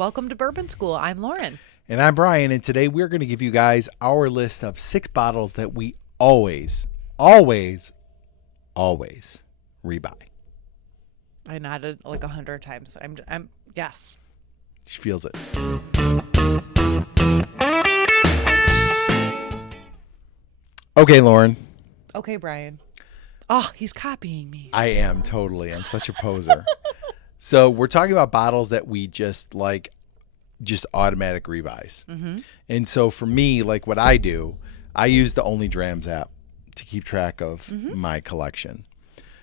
Welcome to Bourbon School. I'm Lauren. And I'm Brian, and today we're going to give you guys our list of 6 bottles that we always rebuy. I nodded like 100 times. I'm yes. She feels it. Okay, Lauren. Okay, Brian. Oh, he's copying me. I am totally. I'm such a poser. So we're talking about bottles that we just automatic rebuys. Mm-hmm. And so for me, like what I do, I use the Only Drams app to keep track of my collection.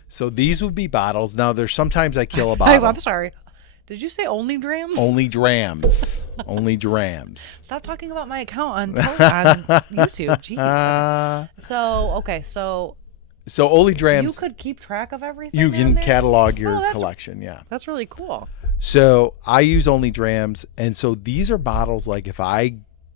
So these would be bottles. Now there's sometimes I kill a bottle. I'm sorry. Did you say Only Drams? Only Drams. Only Drams. Stop talking about my account on YouTube. Jeez. So Only Drams. you could keep track of everything. You can there? catalog your collection. Yeah. That's really cool. So I use Only Drams, and so these are bottles. Like if I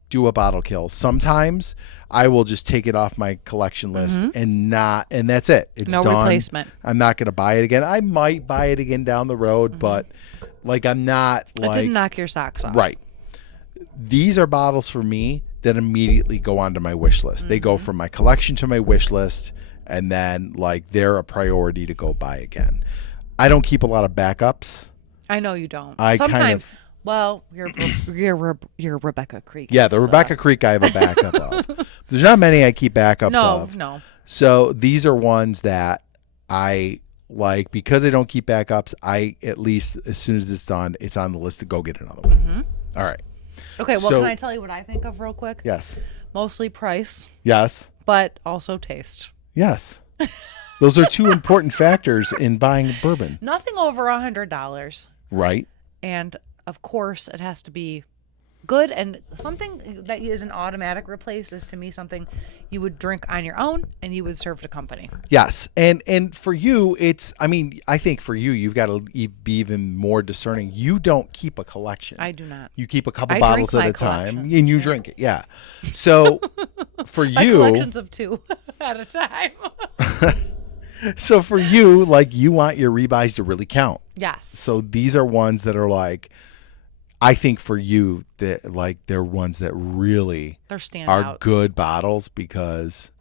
do a bottle kill, sometimes I will just take it off my collection list and that's it. It's no done. Replacement. I'm not going to buy it again. I might buy it again down the road, but like I'm not like. It didn't knock your socks off. Right. These are bottles for me that immediately go onto my wish list. They go from my collection to my wish list, and then like they're a priority to go buy again. I don't keep a lot of backups. I know you don't. Sometimes. Well, you're Rebecca Creek. Yeah, the Rebecca Creek I have a backup of. There's not many I keep backups of. No. So these are ones that I like because I don't keep backups. I at least as soon as it's done, it's on the list to go get another one. All right. Okay, well, can I tell you what I think of real quick? Yes. Mostly price. Yes. But also taste. Yes. Those are 2 important factors in buying bourbon. Nothing over $100. Right. And of course, it has to be good, and something that is an automatic replace is to me something you would drink on your own and you would serve to company. Yes. And for you, I think for you, you've got to be even more discerning. You don't keep a collection. I do not. You keep a couple bottles at a time and you drink it. Yeah. So for you. My collections of 2 at a time. So for you, like you want your rebuys to really count. Yes. So these are ones that are like, I think for you that like they're ones that really are good bottles because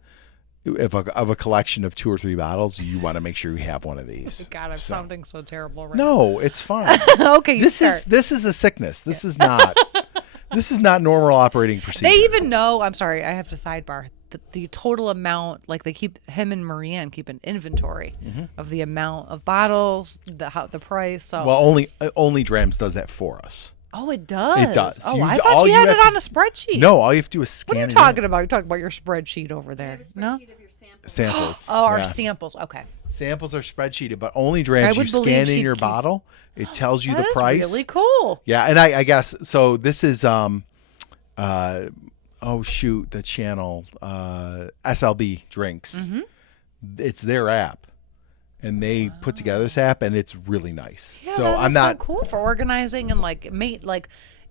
of a collection of 2 or 3 bottles, you want to make sure you have one of these. God, I'm sounding so terrible right now. No, it's fine. Okay, this is a sickness. This is not normal operating procedure. They even know. I'm sorry, I have to sidebar. The total amount, like they keep him and Marianne keep an inventory of the amount of bottles, the price. So only Drams does that for us. Oh, it does. It does. Oh, I thought she had it on a spreadsheet. No, all you have to do is scan it. What are you talking about? You're talking about your spreadsheet over there. No. Of your samples. Samples. Oh, our samples. Okay. Samples are spreadsheeted, but Only Drams you scan in your bottle. It tells you the price. That's really cool. Yeah, and I guess so. This is the channel SLB Drinks. It's their app, and they put together this app, and it's really nice. Yeah, so that I'm is not so cool for organizing and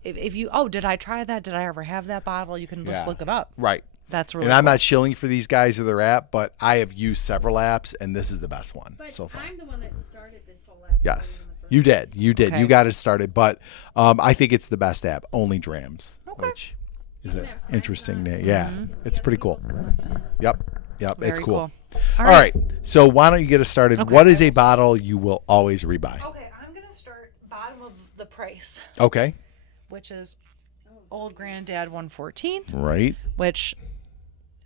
if you did I try that? Did I ever have that bottle? You can just look it up. Right. That's really. And I'm cool. not shilling for these guys or their app, but I have used several apps, and this is the best one so far. I'm the one that started this whole app. Yes, you did. Okay. You got it started, but I think it's the best app, Only Drams, which is an interesting name. Yeah, it's pretty cool. Yep, Very it's cool. All right, so why don't you get us started? Okay. What is a bottle you will always rebuy? Okay, I'm gonna start bottom of the price, Okay. which is Old Granddad 114, Right. which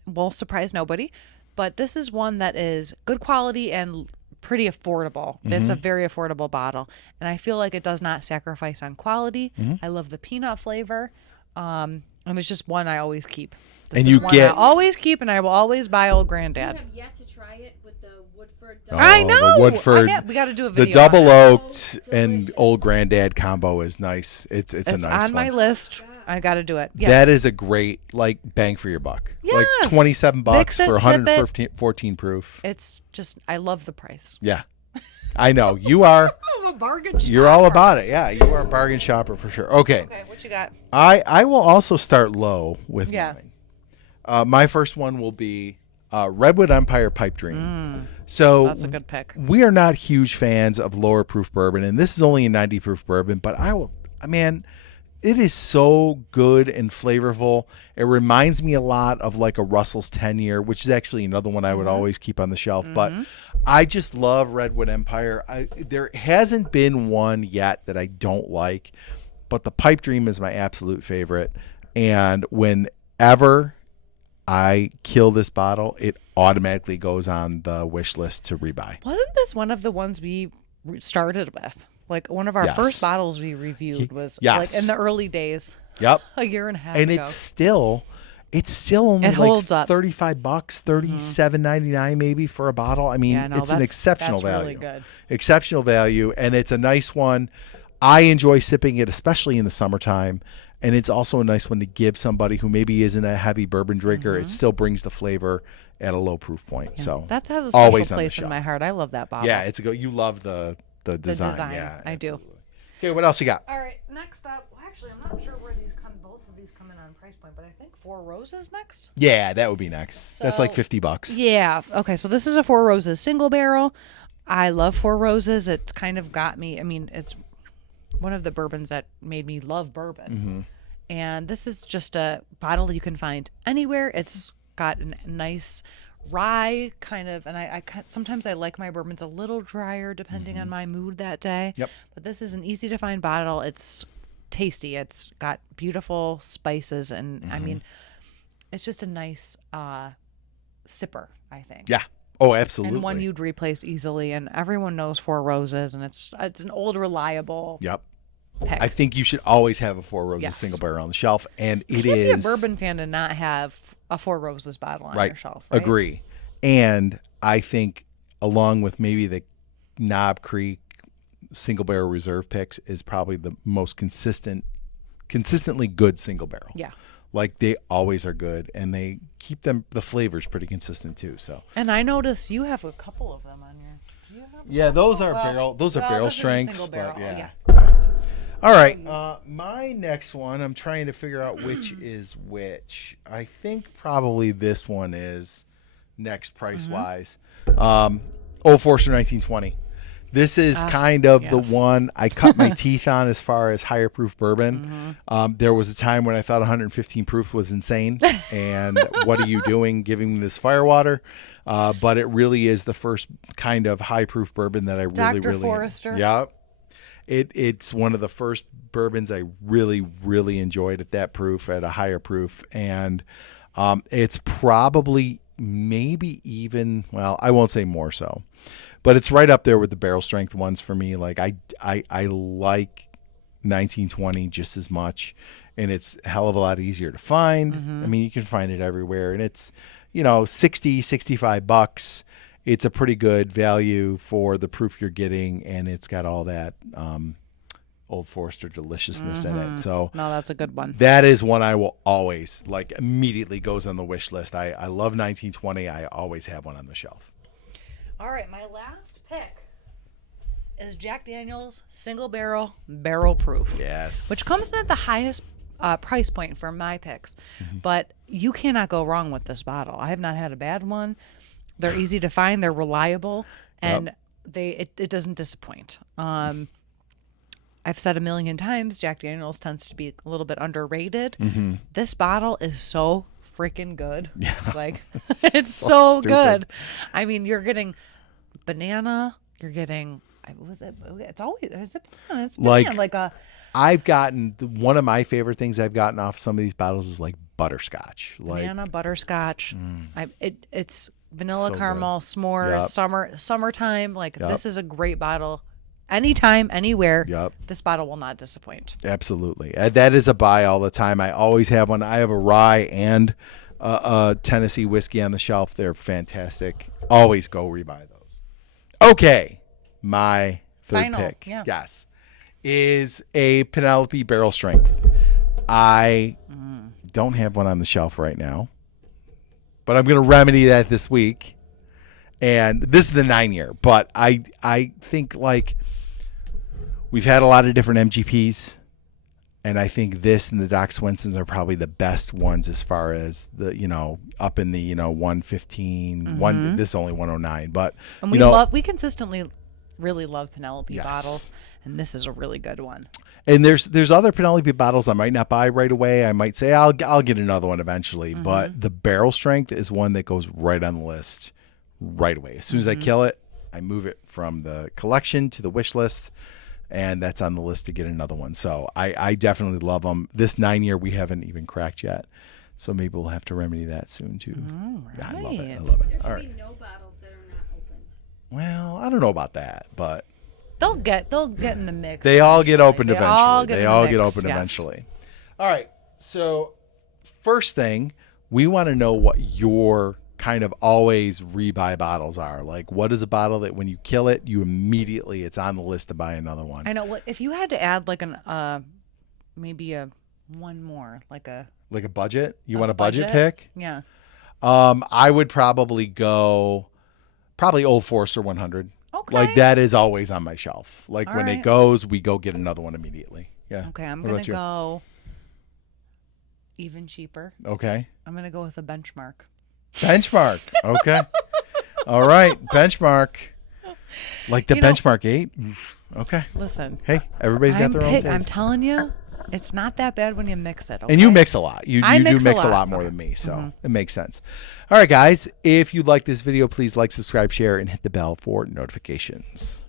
will surprise nobody, but this is one that is good quality and pretty affordable. It's a very affordable bottle, and I feel like it does not sacrifice on quality. I love the peanut flavor, and it's just one I always keep. This is one I always keep, and I will always buy Old Granddad. I have yet to try it with the Woodford. I know. The Woodford. We got to do a video. The double on it. oaked and Old Granddad combo is nice. It's a nice one. It's on my list. I got to do it. Yeah. That is a great bang for your buck. Yes. Like $27 Mix it, for sip it. 114 proof. It's just I love the price. Yeah. I know. You are. I'm a bargain shopper. You're all about it. Yeah, you are a bargain shopper for sure. Okay. Okay, what you got? I will also start low with Yeah. mine. My first one will be Redwood Empire Pipe Dream. So That's a good pick. We are not huge fans of lower proof bourbon, and this is only a 90 proof bourbon, but it is so good and flavorful. It reminds me a lot of like a Russell's 10-year, which is actually another one I would always keep on the shelf. But I just love Redwood Empire. There hasn't been one yet that I don't like, but the Pipe Dream is my absolute favorite. And whenever I kill this bottle, it automatically goes on the wish list to rebuy. Wasn't this one of the ones we started with? Like one of our first bottles we reviewed was like in the early days. Yep. A year and a half and ago. it's still only like holds up. $35, $37.99 maybe for a bottle. I mean, it's an exceptional value. Really good. Exceptional value, and it's a nice one. I enjoy sipping it, especially in the summertime. And it's also a nice one to give somebody who maybe isn't a heavy bourbon drinker. It still brings the flavor at a low proof point. Yeah, so that has a special always place in my heart. I love that bottle. Yeah, it's a go. You love the design. Yeah, I do. Okay, what else you got? All right, next up. Well, actually, I'm not sure where both of these come in on price point, but I think Four Roses next. Yeah, that would be next. That's like $50. Yeah. Okay, so this is a Four Roses single barrel. I love Four Roses. It's kind of got me. I mean, it's one of the bourbons that made me love bourbon. And this is just a bottle you can find anywhere. It's got a nice rye kind of, and I sometimes I like my bourbons a little drier depending on my mood that day. Yep. But this is an easy to find bottle. It's tasty. It's got beautiful spices, and I mean, it's just a nice sipper, I think. Yeah. Oh, absolutely. And one you'd replace easily. And everyone knows Four Roses, and it's an old reliable. Yep. Pick. I think you should always have a Four Roses single barrel on the shelf, and you can't be a bourbon fan and not have a Four Roses bottle on your shelf. Right? Agree. And I think along with maybe the Knob Creek single barrel reserve picks is probably the most consistently good single barrel. Yeah. Like they always are good, and they keep the flavors pretty consistent too. So. And I notice you have a couple of them on your. Do you have yeah, those are barrel strengths. Single barrel. Yeah. All right. My next one, I'm trying to figure out which is which. I think probably this one is next price wise. Old Forester 1920. This is kind of the one I cut my teeth on as far as higher proof bourbon. There was a time when I thought 115 proof was insane. And what are you doing giving me this firewater? But it really is the first kind of high proof bourbon that I really Dr. Forester. Yeah. It's one of the first bourbons I really, really enjoyed at that proof, at a higher proof. And it's probably maybe even, well, I won't say more so, but it's right up there with the barrel strength ones for me. Like I like 1920 just as much, and it's a hell of a lot easier to find. I mean, you can find it everywhere, and it's, $65. It's a pretty good value for the proof you're getting, and it's got all that Old Forester deliciousness in it. So no, that's a good one. That is one I will always immediately goes on the wish list. I love 1920. I always have one on the shelf. All right, my last pick is Jack Daniel's single barrel proof. Yes. Which comes in at the highest price point for my picks. But you cannot go wrong with this bottle. I have not had a bad one. They're easy to find. They're reliable, and it doesn't disappoint. I've said a million times, Jack Daniel's tends to be a little bit underrated. This bottle is so freaking good. Yeah. Like it's so stupid. good. I mean, you're getting banana. You're getting It's always banana. It's banana, like a. I've gotten one of my favorite things I've gotten off some of these bottles is like butterscotch. Banana butterscotch. It's vanilla So caramel, good. s'mores, summertime. Like this is a great bottle. Anytime, anywhere. This bottle will not disappoint. Absolutely. That is a buy all the time. I always have one. I have a rye and a Tennessee whiskey on the shelf. They're fantastic. Always go rebuy those. Okay. My third pick. Yeah. Yes. Is a Penelope barrel strength. I don't have one on the shelf right now, but I'm going to remedy that this week. And this is the 9-year, but I think we've had a lot of different MGPs, and I think this and the Doc Swensons are probably the best ones as far as the, up in the, 115, this is only 109, but and we consistently really love Penelope bottles, and this is a really good one. And there's other Penelope bottles I might not buy right away. I might say I'll get another one eventually. But the barrel strength is one that goes right on the list right away. As soon as I kill it, I move it from the collection to the wish list, and that's on the list to get another one. So I definitely love them. This 9-year we haven't even cracked yet, so maybe we'll have to remedy that soon too. Yeah, I love it. I love it. There should All be right. no bottles that are not opened. Well, I don't know about that, but They'll get in the mix. they all get opened They eventually. all get They in the all get mix, opened yes. eventually. All right. So first thing, we want to know what your kind of always rebuy bottles are. Like, what is a bottle that when you kill it, you immediately it's on the list to buy another one? I know. What if you had to add like an maybe a one more like a budget? You want a budget pick? Yeah. I would probably go Old Forester 100. Okay. Like that is always on my shelf. Like All when right. it goes, we go get another one immediately. Yeah. Okay, I'm What gonna about you? go even cheaper. Okay. I'm gonna go with a benchmark. Benchmark. Okay. All right. Benchmark. Like the You know- Benchmark 8. Oof. Okay. Listen, Hey, everybody's got their own taste. I'm telling you, it's not that bad when you mix it. Okay? And you mix a lot. You I do mix a mix a lot. lot more than me, so it makes sense. All right, guys. If you like this video, please like, subscribe, share, and hit the bell for notifications.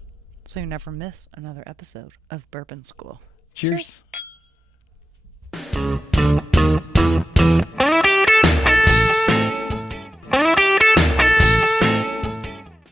so you never miss another episode of Bourbon School. Cheers.